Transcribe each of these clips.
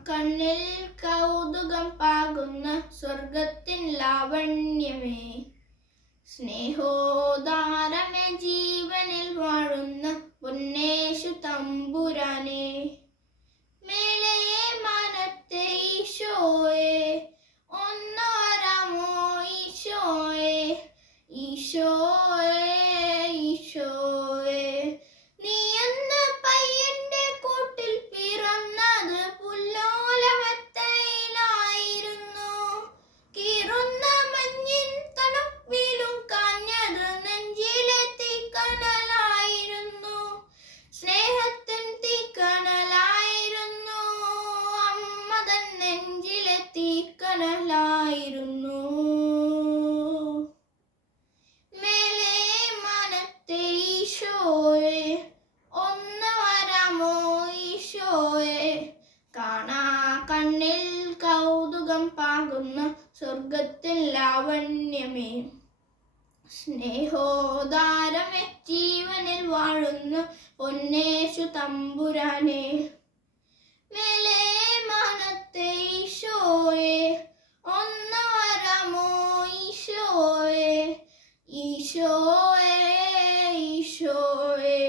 കണ്ണിൽ കൗതുകം പാകുന്ന സ്വർഗത്തിൻ ലാവണ്യമേ. സ്നേഹോദാരമേ ജീവനിൽ നെഞ്ചിലെ തീക്കനലായിരുന്നു. മനത്തെ ഈശോയെ ഒന്ന് വരാമോ ഈശോയെ കാണാ കണ്ണിൽ കൗതുകം പാകുന്ന സ്വർഗത്തിൽ ലാവണ്യമേ. സ്നേഹോദാരമേ ജീവനിൽ വാഴുന്ന പൊന്നേശു തമ്പുരാനെ മേലെ മനത്തെ ഈശോയെ ഒന്ന് വരാമോ ഈശോയെ ഈശോയെ ഈശോയെ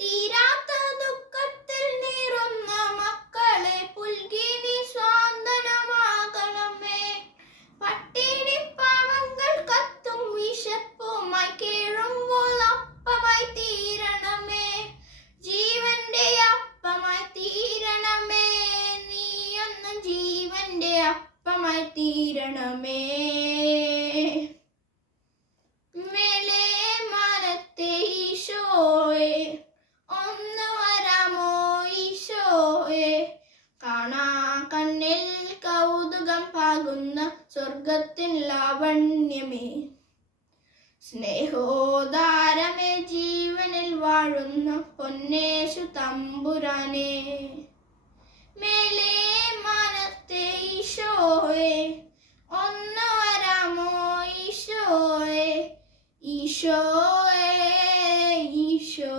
തീരാത്ത ദുഃഖത്തിൽ നീറുന്ന മക്കളെ പുൽകിനി സ്വാന്തനമാകണമേ. പട്ടിണി പാവങ്ങൾ കത്തും വിശപ്പുമായി കേഴുമ്പോൾ അപ്പമായി തീരണമേ. ജീവന്റെ അപ്പമായി തീരണമേ. നീയൊന്ന് ജീവന്റെ അപ്പമായി തീരണമേ മേലെ മരത്തെ ഈശോയെ ഒന്ന് വരാമോ ഈശോയെ കാണാ കണ്ണിൽ കൗതുകം പാകുന്ന സ്വർഗത്തിൻ ലാവണ്യമേ. സ്നേഹോദാരമേ ജീവനിൽ വാഴുന്ന പൊന്നേശു തമ്പുരാനെ. മേലേ മനത്തെ ഈശോയെ ഒന്ന് വരാമോ ഈശോയെ? ഈശോയെ ഈശോ